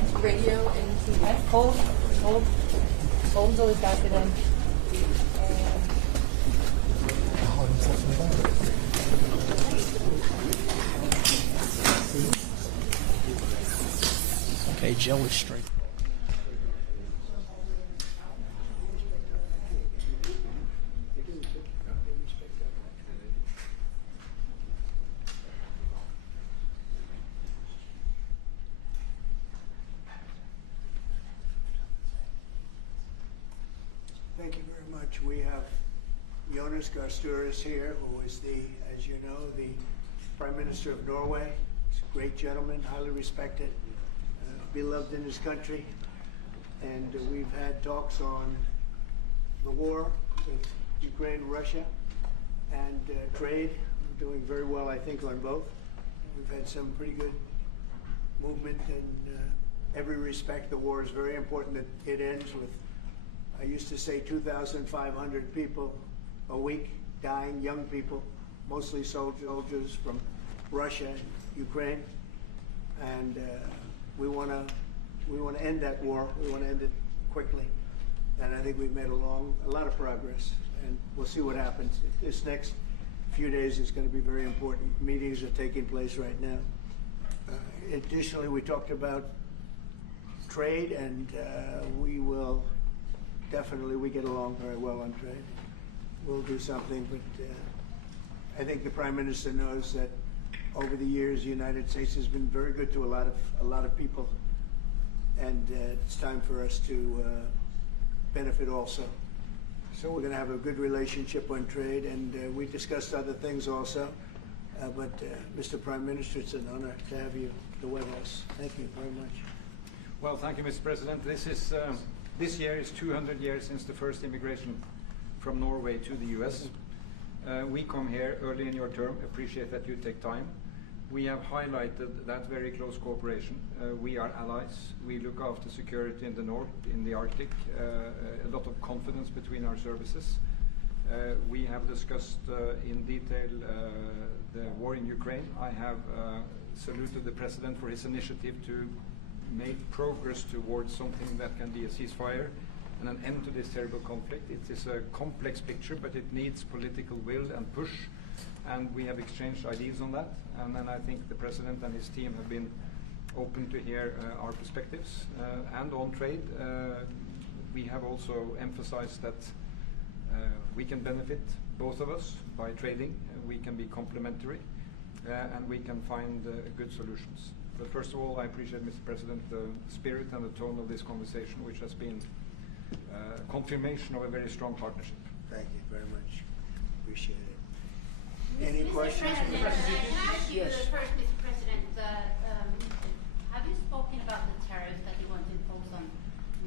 president. Radio and TV. Hold until we've got it in. Okay, Joe is straight. Thank you very much. We have Jonas Gahr Store is here, who is as you know, the Prime Minister of Norway. He's a great gentleman, highly respected, beloved in his country. And we've had talks on the war with Ukraine and Russia and trade. We're doing very well, I think, on both. We've had some pretty good movement in every respect. The war is very important that it ends with, I used to say, 2,500 people a week dying, young people, mostly soldiers from Russia and Ukraine. And we want to end that war. We want to end it quickly. And I think we've made a lot of progress. And we'll see what happens. This next few days is going to be very important. Meetings are taking place right now. Additionally, we talked about trade, and we get along very well on trade. We'll do something, but I think the Prime Minister knows that over the years, the United States has been very good to a lot of people, and it's time for us to benefit also. So we're going to have a good relationship on trade, and we discussed other things also. But Mr. Prime Minister, it's an honor to have you at the White House. Thank you very much. Well, thank you, Mr. President. This year is 200 years since the first immigration from Norway to the US. We come here early in your term, appreciate that you take time. We have highlighted that very close cooperation. We are allies. We look after security in the north, in the Arctic, a lot of confidence between our services. We have discussed in detail the war in Ukraine. I have saluted the President for his initiative to make progress towards something that can be a ceasefire and an end to this terrible conflict. It is a complex picture, but it needs political will and push, and we have exchanged ideas on that. And then I think the President and his team have been open to hear our perspectives. And on trade, we have also emphasized that we can benefit, both of us, by trading. We can be complementary, and we can find good solutions. But first of all, I appreciate, Mr. President, the spirit and the tone of this conversation, which has been confirmation of a very strong partnership. Thank you very much. Appreciate it. Any questions? Can I ask you Yes. first, Mr. President, have you spoken about the tariffs that you want to impose on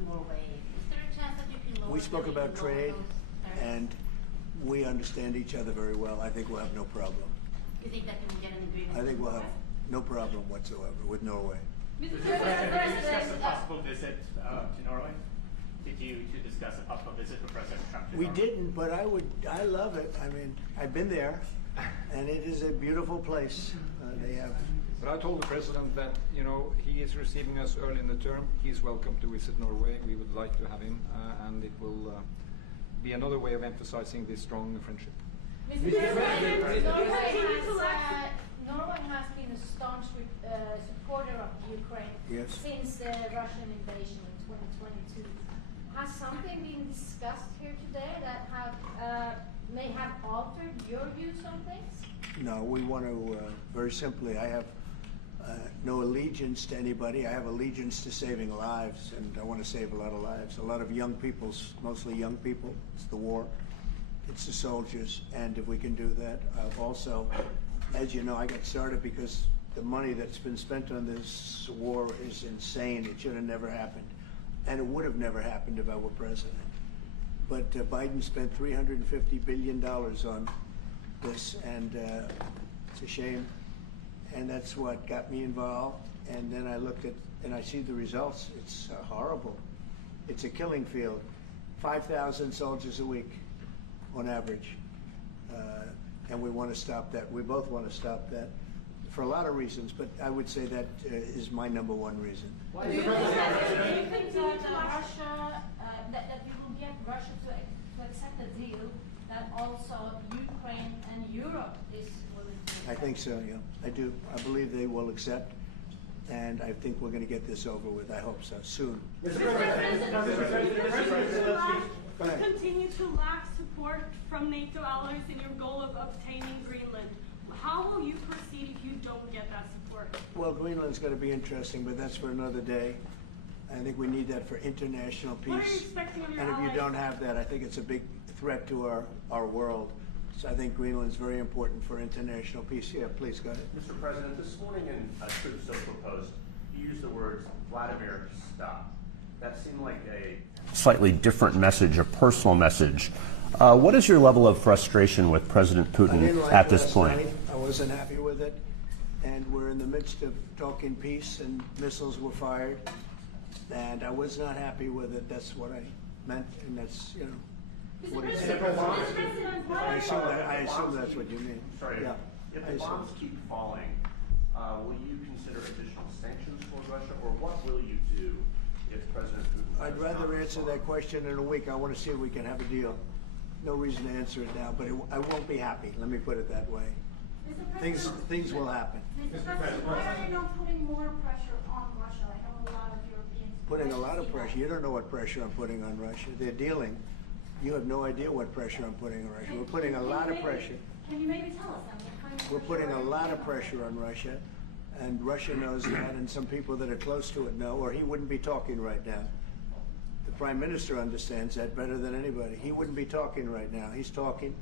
Norway? Is there a chance that you can lower We spoke about trade, those tariffs? and we understand each other very well. I think we'll have no problem. You think that you can get an agreement? I think we'll have no problem whatsoever with Norway. Mr. President, did you discuss a possible visit to Norway? Did you discuss a possible visit for President Trump to We Norway? didn't, but I love it. I mean, I've been there, and it is a beautiful place. They have. But I told the President that, you know, he is receiving us early in the term. He's welcome to visit Norway. We would like to have him, and it will be another way of emphasizing this strong friendship. Mr. President, Norway has been a staunch supporter of Ukraine Yes. since the Russian invasion in 2022. Has something been discussed here today that may have altered your views on things? No, we want to, very simply, I have no allegiance to anybody. I have allegiance to saving lives, and I want to save a lot of lives. A lot of young people, mostly young people. It's the war. It's the soldiers, and if we can do that. Also, as you know, I got started because the money that's been spent on this war is insane. It should have never happened. And it would have never happened if I were president. But Biden spent $350 billion on this, and it's a shame. And that's what got me involved. And then I looked at, and I see the results. It's horrible. It's a killing field. 5,000 soldiers a week on average. And we want to stop that. We both want to stop that. for a lot of reasons, but I would say that is my number one reason. Do you think that Russia, that you will get Russia to accept a deal that also Ukraine and Europe is willing to accept? I think so, yeah. I do. I believe they will accept, and I think we're going to get this over with. I hope so, soon. Mr. Go ahead. Continue to lack support from NATO allies in your goal of obtaining Greenland. How will you proceed if you don't get that support? Well, Greenland's going to be interesting, but that's for another day. I think we need that for international peace. What are you expecting of your And if you allies? don't have that, I think it's a big threat to our world. So I think Greenland's very important for international peace. Yeah, please, go ahead. Mr. President, this morning in a Truth Social Post, you used the words Vladimir, stop. That seemed like a slightly different message, a personal message. What is your level of frustration with President I didn't Putin like at this last point? night. I wasn't happy with it. And we're in the midst of talking peace, and missiles were fired. And I was not happy with it. That's what I meant, and that's, you know, what it said. I assume that's what you mean. Sorry, Yeah. if I the assume. bombs keep falling, will you consider additional sanctions for Russia, or what will you do if President Putin I'd does rather not answer respond? that question in a week. I want to see if we can have a deal. No reason to answer it now, but I won't be happy. Let me put it that way. Things will happen. Mr. President, why are you not putting more pressure on Russia? I know a lot of Europeans. Putting a lot of pressure. You don't know what pressure I'm putting on Russia. They're dealing. You have no idea what pressure I'm putting on Russia. We're putting a lot of pressure. Can you maybe tell us then what kind of We're pressure putting a are you lot putting of on pressure on Russia, and Russia knows that, and some people that are close to it know, or he wouldn't be talking right now. The Prime Minister understands that better than anybody. He wouldn't be talking right now. He's talking,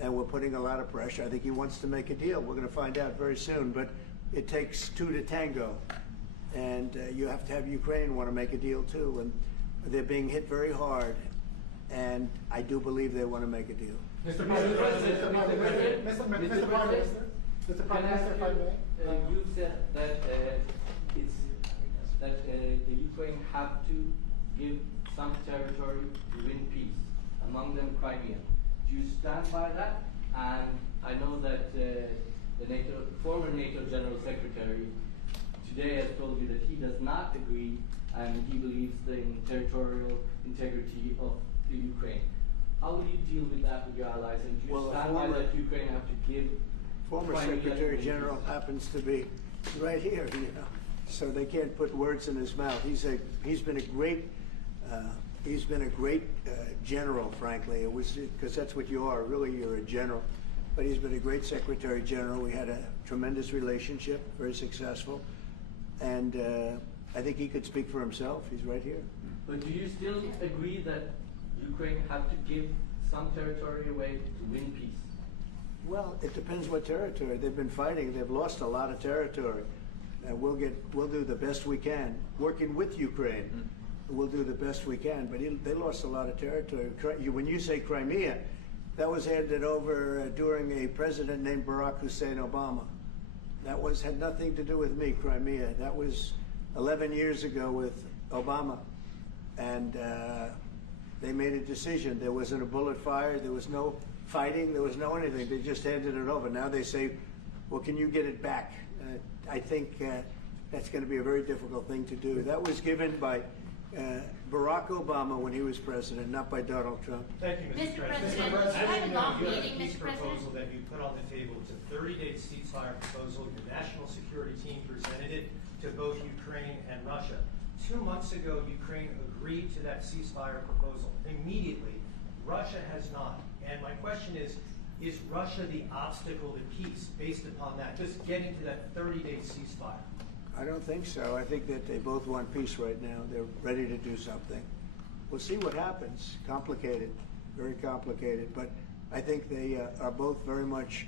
and we're putting a lot of pressure. I think he wants to make a deal. We're going to find out very soon, but it takes two to tango, and you have to have Ukraine want to make a deal too, and they're being hit very hard, and I do believe they want to make a deal. Mr. Prime Minister, if I may. You said that the Ukraine have to give some territory to win peace, among them Crimea. Do you stand by that? And I know that the former NATO General Secretary today has told you that he does not agree, and he believes in territorial integrity of the Ukraine. How will you deal with that with your allies? And do you Well, stand by that Ukraine have to give Former Crimea to Secretary win General peace? happens to be right here, you know, so they can't put words in his mouth. He's been a great general, frankly. It was because that's what you are. Really, you're a general. But he's been a great Secretary General. We had a tremendous relationship, very successful, and I think he could speak for himself. He's right here. But do you still agree that Ukraine have to give some territory away to win peace? Well, it depends what territory. They've been fighting. They've lost a lot of territory. We'll do the best we can, working with Ukraine. We'll do the best we can. But they lost a lot of territory. When you say Crimea, that was handed over during a president named Barack Hussein Obama. That had nothing to do with me, Crimea. That was 11 years ago with Obama. And they made a decision. There wasn't a bullet fired. There was no fighting. There was no anything. They just handed it over. Now they say, well, can you get it back? I think that's going to be a very difficult thing to do. That was given by Barack Obama when he was president, not by Donald Trump. Thank you, Mr. Mr. President, President. you have a long You have a meeting, peace Mr. President. proposal that you put on the table. It's a 30-day ceasefire proposal. Your national security team presented it to both Ukraine and Russia. 2 months ago, Ukraine agreed to that ceasefire proposal immediately. Russia has not. And my question is Russia the obstacle to peace based upon that, just getting to that 30-day ceasefire? I don't think so. I think that they both want peace right now. They're ready to do something. We'll see what happens. Complicated, very complicated. But I think they are both very much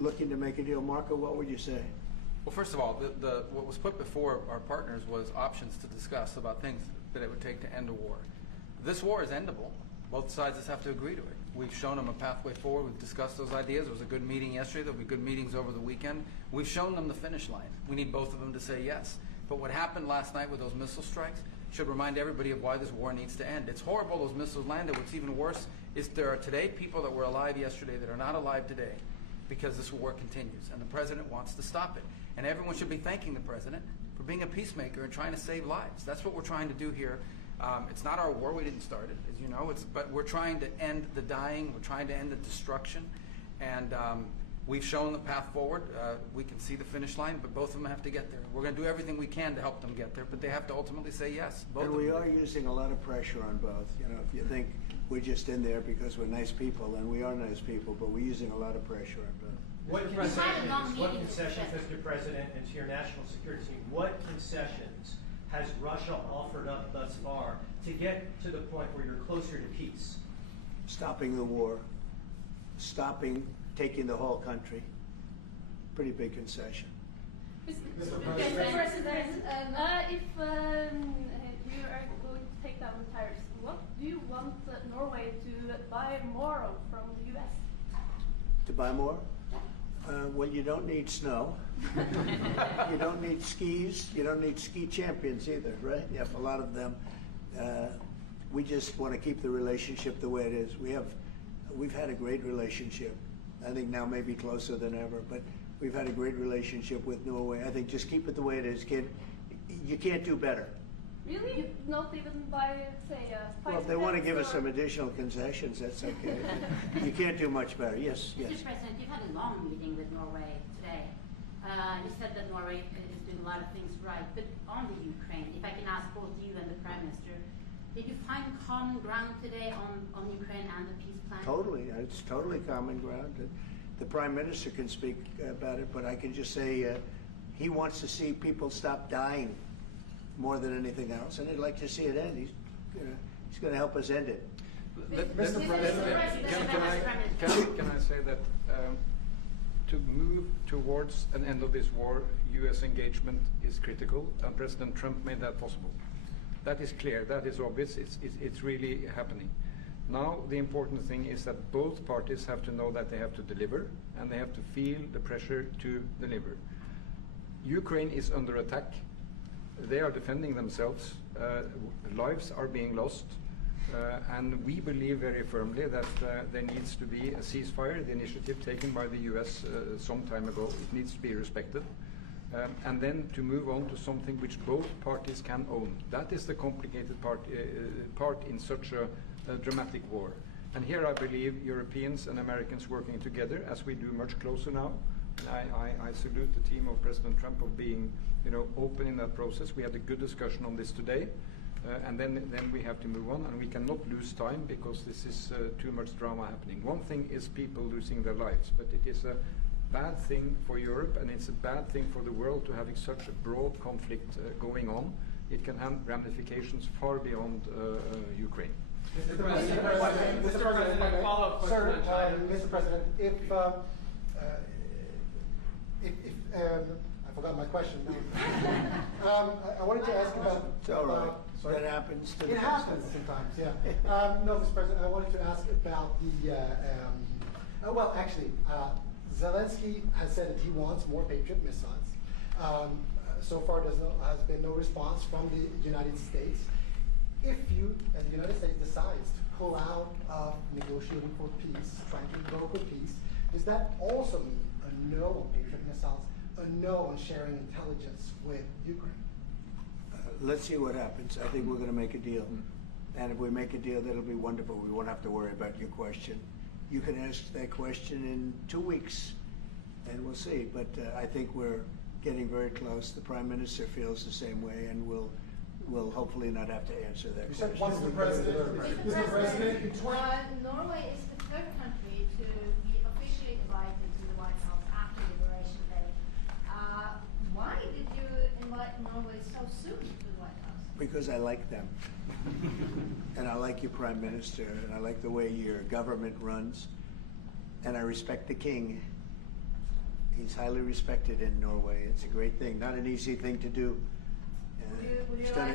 looking to make a deal. Marco, what would you say? Well, first of all, what was put before our partners was options to discuss about things that it would take to end a war. This war is endable. Both sides just have to agree to it. We've shown them a pathway forward. We've discussed those ideas. It was a good meeting yesterday. There'll be good meetings over the weekend. We've shown them the finish line. We need both of them to say yes. But what happened last night with those missile strikes should remind everybody of why this war needs to end. It's horrible those missiles landed. What's even worse is there are today people that were alive yesterday that are not alive today. because this war continues, and the president wants to stop it. And everyone should be thanking the president for being a peacemaker and trying to save lives. That's what we're trying to do here. It's not our war. We didn't start it, as you know. But we're trying to end the dying. We're trying to end the destruction. And we've shown the path forward. We can see the finish line, but both of them have to get there. We're going to do everything we can to help them get there, but they have to ultimately say yes. And we are using a lot of pressure on both. You know, if you think we're just in there because we're nice people, and we are nice people, but we're using a lot of pressure on both. What concessions, Mr. President, and to your national security team, what concessions has Russia offered up thus far to get to the point where you're closer to peace? Stopping the war, stopping taking the whole country. Pretty big concession. Mr. President, if you are going to take down the tariffs, what do you want Norway to buy more of from the U.S.? To buy more? Well, you don't need snow. You don't need skis. You don't need ski champions either, right? You have a lot of them. We just want to keep the relationship the way it is. We've had a great relationship. I think now maybe closer than ever, but we've had a great relationship with Norway. I think just keep it the way it is, kid. You can't do better. Really? Not even by, say, well, if they want to give us some additional concessions, that's okay. You can't do much better. Yes, yes. Mr. President, you've had a long meeting with Norway today. You said that Norway is doing a lot of things right, but on the Ukraine, if I can ask both you and the Prime Minister, did you find common ground today on Ukraine and the peace plan? Totally. It's totally common ground. The Prime Minister can speak about it, but I can just say he wants to see people stop dying more than anything else, and he'd like to see it end. He's going to help us end it. Mr. President, can I say that to move towards an end of this war, U.S. engagement is critical, and President Trump made that possible. That is clear. That is obvious. It's really happening. Now, the important thing is that both parties have to know that they have to deliver, and they have to feel the pressure to deliver. Ukraine is under attack. They are defending themselves. Lives are being lost. And we believe very firmly that there needs to be a ceasefire, the initiative taken by the US some time ago. It needs to be respected. And then to move on to something which both parties can own. That is the complicated part in such a dramatic war. And here I believe Europeans and Americans working together, as we do much closer now. I salute the team of President Trump of being, open in that process. We had a good discussion on this today, and then we have to move on, and we cannot lose time because this is too much drama happening. One thing is people losing their lives, but it is a bad thing for Europe, and it's a bad thing for the world to having such a broad conflict going on. It can have ramifications far beyond Ukraine. Mr. President, follow-up question on China. Mr. President, I forgot my question. I wanted to ask about. It's all right. That happens. It happens sometimes. Yeah. No, Mr. President, I wanted to ask about the. Zelensky has said that he wants more Patriot missiles. So far, there has been no response from the United States. If you, and the United States, decides to pull out of negotiating for peace, trying to go for peace, does that also mean a no on Patriot missiles, a no on sharing intelligence with Ukraine? Let's see what happens. I think we're going to make a deal. And if we make a deal, that'll be wonderful. We won't have to worry about your question. You can ask that question in 2 weeks, and we'll see. But I think we're getting very close. The Prime Minister feels the same way, and we'll hopefully not have to answer that question. Mr. President, Norway is the third country to be officially invited to the White House after Liberation Day. Why did you invite Norway so soon to the White House? Because I like them. And I like your Prime Minister, and I like the way your government runs, and I respect the King. He's highly respected in Norway. It's a great thing, not an easy thing to do.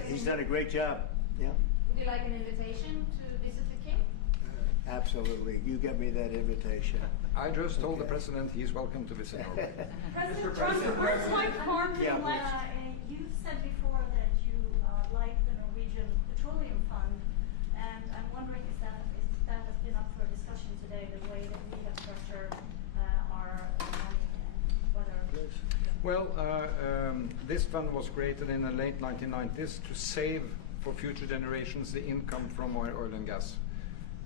He's done a great job. Yeah. Would you like an invitation to visit the King? Absolutely. You get me that invitation. I just told the President he's welcome to visit Norway. President Trump, where's Mike Farnley? You said before that you like the Norwegian Petroleum Fund, and I'm wondering if that has been up for discussion today, the way that we have structured our Well, this fund was created in the late 1990s to save for future generations the income from oil and gas.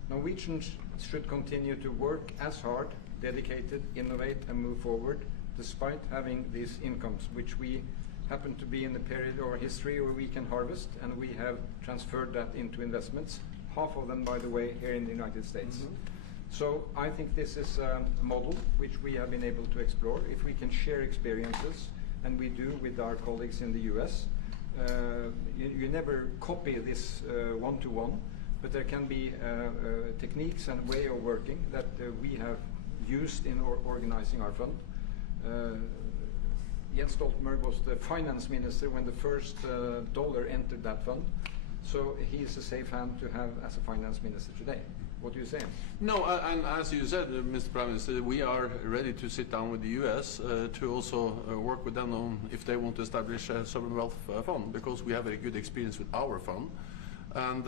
Norwegians should continue to work as hard, dedicated, innovate, and move forward, despite having these incomes, which we happen to be in the period of our history where we can harvest, and we have transferred that into investments, half of them, by the way, here in the United States. So I think this is a model which we have been able to explore. If we can share experiences, and we do with our colleagues in the US, you never copy this one-to-one, but there can be techniques and way of working that we have used in organizing our fund. Jens Stoltenberg was the finance minister when the first dollar entered that fund, so he is a safe hand to have as a finance minister today. What do you say? No, and as you said, Mr. Prime Minister, we are ready to sit down with the US to also work with them on if they want to establish a sovereign wealth fund, because we have a good experience with our fund. And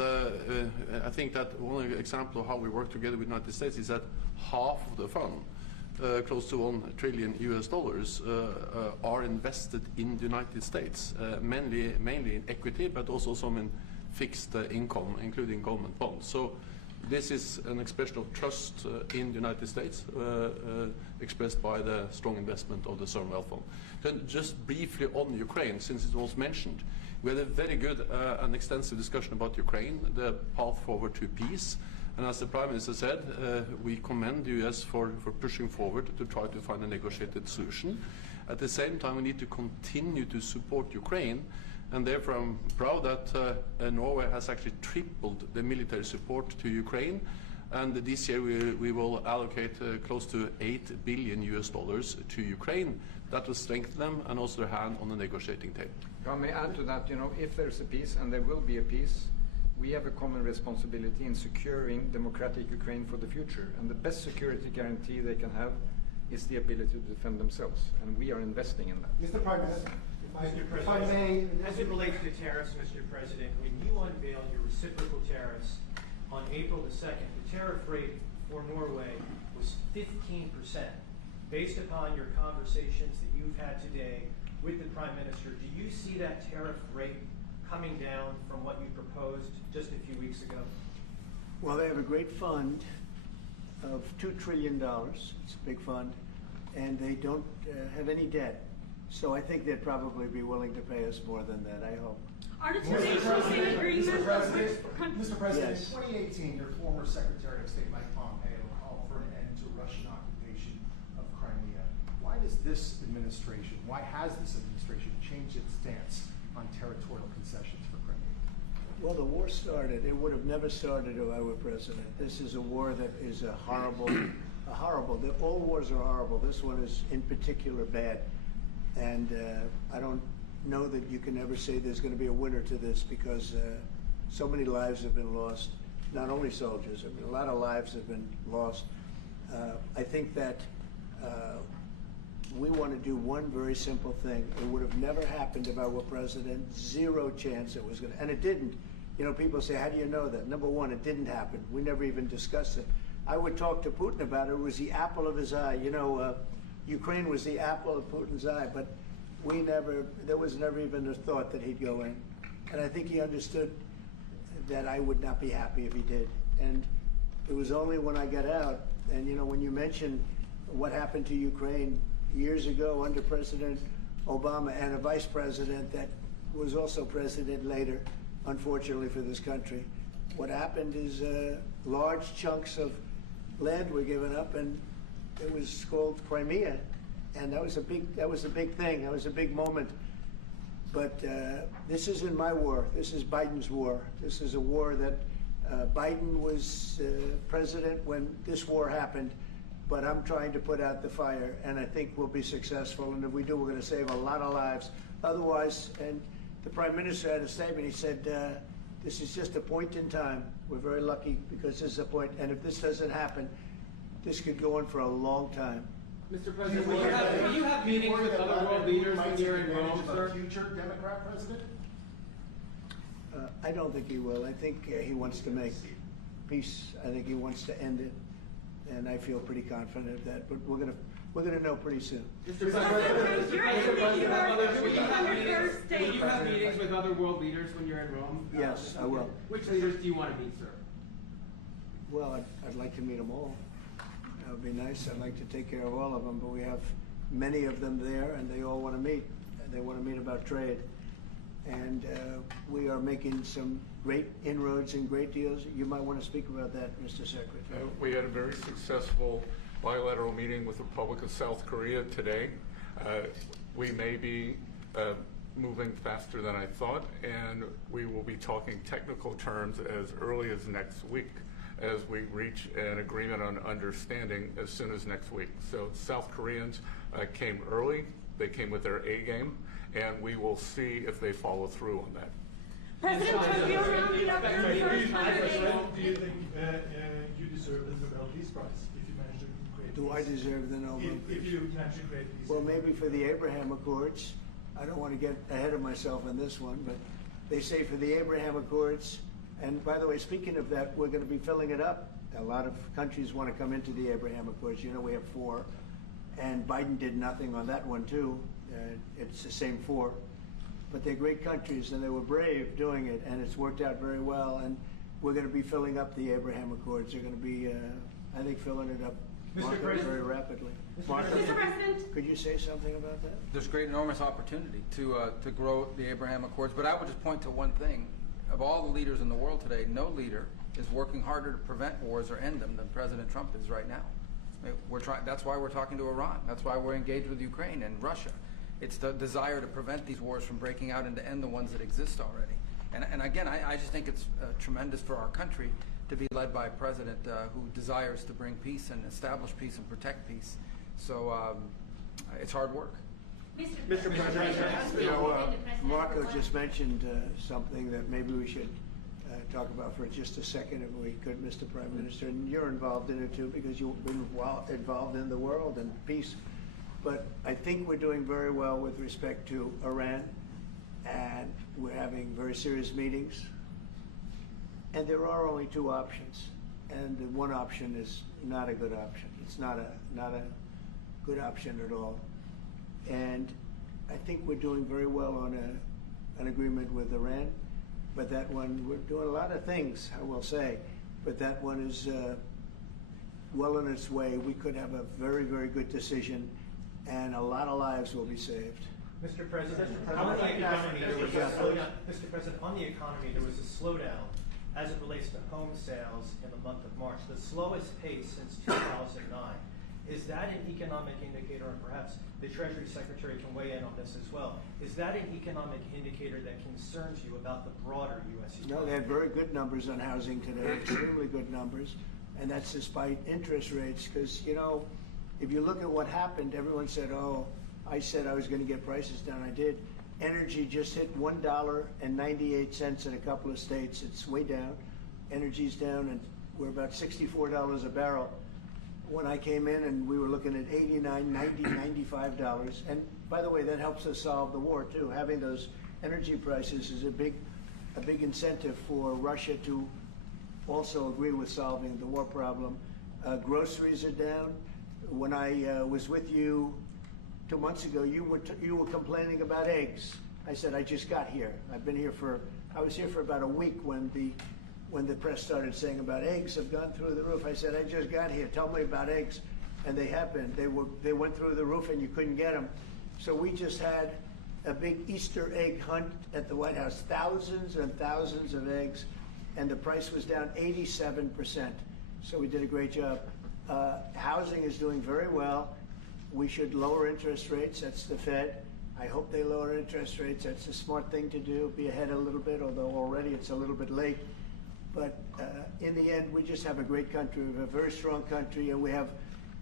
I think that one example of how we work together with the United States is that half of the fund, close to $1 trillion US, are invested in the United States, mainly in equity, but also some in fixed income, including government bonds. So this is an expression of trust in the United States, expressed by the strong investment of the sovereign wealth fund. Then just briefly on Ukraine, since it was mentioned, we had a very good and extensive discussion about Ukraine, the path forward to peace. And as the Prime Minister said, we commend the US for pushing forward to try to find a negotiated solution. At the same time, we need to continue to support Ukraine, and therefore I'm proud that Norway has actually tripled the military support to Ukraine, and this year we will allocate close to $8 billion US to Ukraine. That will strengthen them and also their hand on the negotiating table. If I may add to that, if there's a peace, and there will be a peace, we have a common responsibility in securing democratic Ukraine for the future. And the best security guarantee they can have is the ability to defend themselves. And we are investing in that. Mr. Prime Minister, if I may. As it relates to tariffs, Mr. President, when you unveiled your reciprocal tariffs on April the 2nd, the tariff rate for Norway was 15%. Based upon your conversations that you've had today with the Prime Minister, do you see that tariff rate coming down from what you proposed just a few weeks ago? Well, they have a great fund of $2 trillion. It's a big fund, and they don't have any debt. So I think they'd probably be willing to pay us more than that, I hope. Are the two nations in agreement? Mr. President, Yes. in 2018, your former Secretary of State Mike Pompeo called for an end to Russian occupation of Crimea. Why has this administration changed its stance on territorial concessions for Crimea? Well, the war started. It would have never started if I were president. This is a war that is horrible. All wars are horrible. This one is in particular bad. And I don't know that you can ever say there's going to be a winner to this, because so many lives have been lost. Not only soldiers, I mean, a lot of lives have been lost. I think that we want to do one very simple thing. It would have never happened if I were president. Zero chance it was going to, and it didn't. People say, how do you know that? Number one, it didn't happen. We never even discussed it. I would talk to Putin about it. It was the apple of his eye. Ukraine was the apple of Putin's eye, but there was never even a thought that he'd go in. And I think he understood that I would not be happy if he did. And it was only when I got out, and when you mention what happened to Ukraine years ago under President Obama and a vice president that was also president later, unfortunately for this country, what happened is large chunks of land were given up, and it was called Crimea, and that was a big thing. That was a big moment. But this isn't my war. This is Biden's war. This is a war that Biden was president when this war happened. But I'm trying to put out the fire, and I think we'll be successful. And if we do, we're going to save a lot of lives. Otherwise, and the Prime Minister had a statement. He said, "This is just a point in time. We're very lucky because this is a point. And if this doesn't happen, this could go on for a long time." Mr. President, will you have meetings with other world leaders here in Rome, sir? Future Democrat president? I don't think he will. I think he wants to make peace. I think he wants to end it, and I feel pretty confident of that. But we're going to We're going to know pretty soon. Mr. President, will you have meetings with other world leaders when you're in Rome? Yes, I will. Which leaders do you want to meet, sir? Well, I'd like to meet them all. That would be nice. I'd like to take care of all of them, but we have many of them there, and they all want to meet. They want to meet about trade. And we are making some great inroads and great deals. You might want to speak about that, Mr. Secretary. We had a very successful bilateral meeting with the Republic of South Korea today. We may be moving faster than I thought, and we will be talking technical terms as early as next week as we reach an agreement on understanding as soon as next week. So South Koreans came early. They came with their A game, and we will see if they follow through on that. President, have you rounded up your first Do you think you deserve the Nobel Peace Prize if you manage to create Do I deserve the Nobel Peace? If you manage to create peace? Well, maybe for the Abraham Accords. I don't want to get ahead of myself on this one, but they say for the Abraham Accords, and by the way, speaking of that, we're going to be filling it up. A lot of countries want to come into the Abraham Accords. You know, we have 4, and Biden did nothing on that one too. It's the same 4. But they're great countries, and they were brave doing it, and it's worked out very well. And we're going to be filling up the Abraham Accords. They're going to be, I think, filling it up very rapidly. Mr. President, could you say something about that? There's great, enormous opportunity to grow the Abraham Accords. But I would just point to one thing. Of all the leaders in the world today, no leader is working harder to prevent wars or end them than President Trump is right now. That's why we're talking to Iran. That's why we're engaged with Ukraine and Russia. It's the desire to prevent these wars from breaking out and to end the ones that exist already. And again, I just think it's tremendous for our country to be led by a president who desires to bring peace and establish peace and protect peace. So it's hard work. Mr. President, You know, Marco just mentioned something that maybe we should talk about for just a second, if we could, Mr. Prime Minister. And you're involved in it too, because you've been involved in the world and peace. But I think we're doing very well with respect to Iran, and we're having very serious meetings. And there are only 2 options, and the one option is not a good option. It's not a good option at all. And I think we're doing very well on an agreement with Iran, but that one, we're doing a lot of things, I will say, but that one is well on its way. We could have a very, very good decision, and a lot of lives will be saved. Mr. President, on the economy, there was a slowdown. Mr. President, on the economy, there was a slowdown as it relates to home sales in the month of March, the slowest pace since 2009. Is that an economic indicator, and perhaps the Treasury Secretary can weigh in on this as well, is that an economic indicator that concerns you about the broader U.S. economy? No, they had very good numbers on housing today, extremely good numbers, and that's despite interest rates, because, you know, if you look at what happened, everyone said, oh, I said I was going to get prices down. I did. Energy just hit $1.98 in a couple of states. It's way down. Energy's down, and we're about $64 a barrel. When I came in, and we were looking at $89, $90, $95. And by the way, that helps us solve the war too. Having those energy prices is a big incentive for Russia to also agree with solving the war problem. Groceries are down. When I was with you 2 months ago, you were complaining about eggs. I said, I just got here. I was here for about a week when the press started saying about eggs have gone through the roof. I said, I just got here. Tell me about eggs. And they have been. They went through the roof and you couldn't get them. So we just had a big Easter egg hunt at the White House. Thousands and thousands of eggs. And the price was down 87%. So we did a great job. Housing is doing very well. We should lower interest rates. That's the Fed. I hope they lower interest rates. That's a smart thing to do. Be ahead a little bit, although already it's a little bit late. But in the end, we just have a great country. We have a very strong country, and we have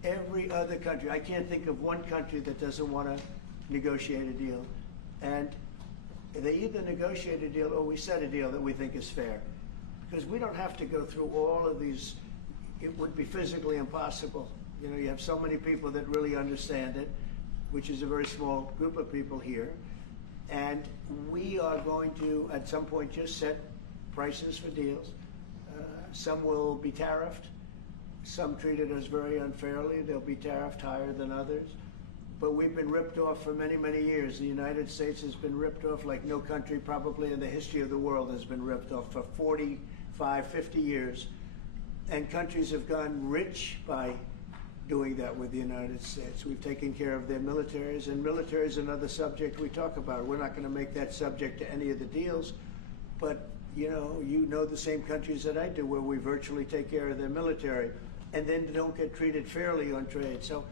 every other country. I can't think of one country that doesn't want to negotiate a deal. And they either negotiate a deal or we set a deal that we think is fair. Because we don't have to go through all of these. It would be physically impossible. You know, you have so many people that really understand it, which is a very small group of people here. And we are going to, at some point, just set prices for deals. Some will be tariffed. some treated us very unfairly. They'll be tariffed higher than others. But we've been ripped off for many, many years. The United States has been ripped off like no country probably in the history of the world has been ripped off for 45, 50 years. And countries have gone rich by doing that with the United States. We've taken care of their militaries, and military is another subject we talk about. We're not going to make that subject to any of the deals, but you know the same countries that I do where we virtually take care of their military and then don't get treated fairly on trade. So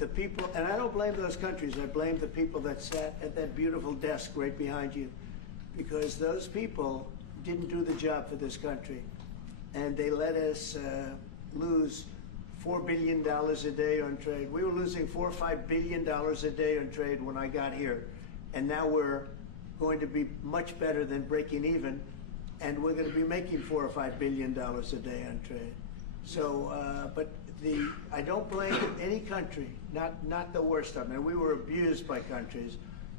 the people, and I don't blame those countries, I blame the people that sat at that beautiful desk right behind you, because those people didn't do the job for this country, and they let us lose $4 billion a day on trade. We were losing $4 or $5 billion a day on trade when I got here, and now we're going to be much better than breaking even, and we're going to be making $4 or $5 billion a day on trade. So, but I don't blame any country, not the worst of them. And we were abused by countries.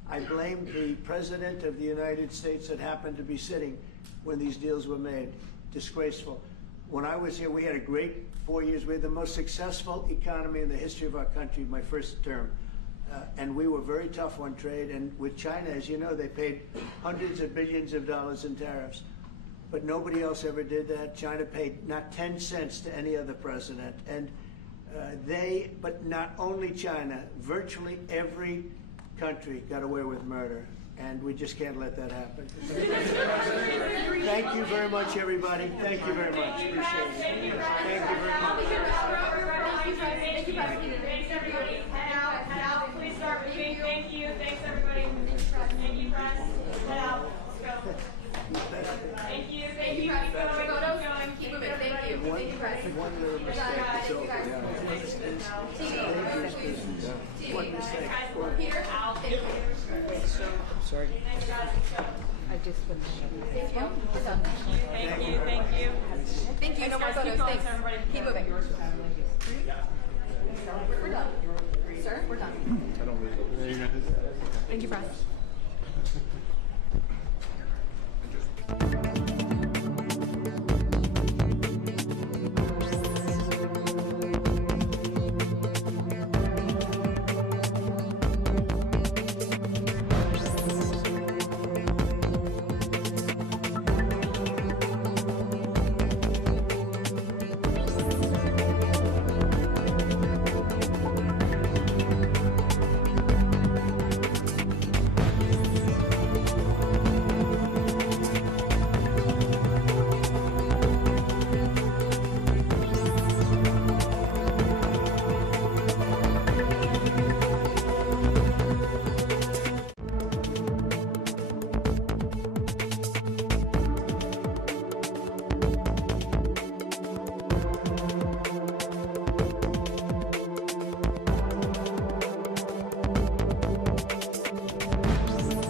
I blame the President of the United States that happened to be sitting when these deals were made. Disgraceful. When I was here, we had a great 4 years. We had the most successful economy in the history of our country, my first term. And we were very tough on trade. And with China, as you know, they paid hundreds of billions of dollars in tariffs. But nobody else ever did that. China paid not 10 cents to any other president. And but not only China, virtually every country got away with murder. And we just can't let that happen. Thank you very much, everybody. Thank you very much. Appreciate it. Thank you very much. Thank you, President. Thanks, everybody. Head out. Please start moving. Thank you. Thanks, everybody. Thank you, press. Head out. Let's go. Thank you. Thank you. Keep going. Keep moving. Thank you. Thank you, press. One little mistake. So, one mistake. Peter, out. Thank you. Sorry. I just finished. Thank you. Thank you. Thank you. Thank you. No more photos. Thanks, everybody. Keep moving. We're done. Sir, we're done. There you go. Thank you, press.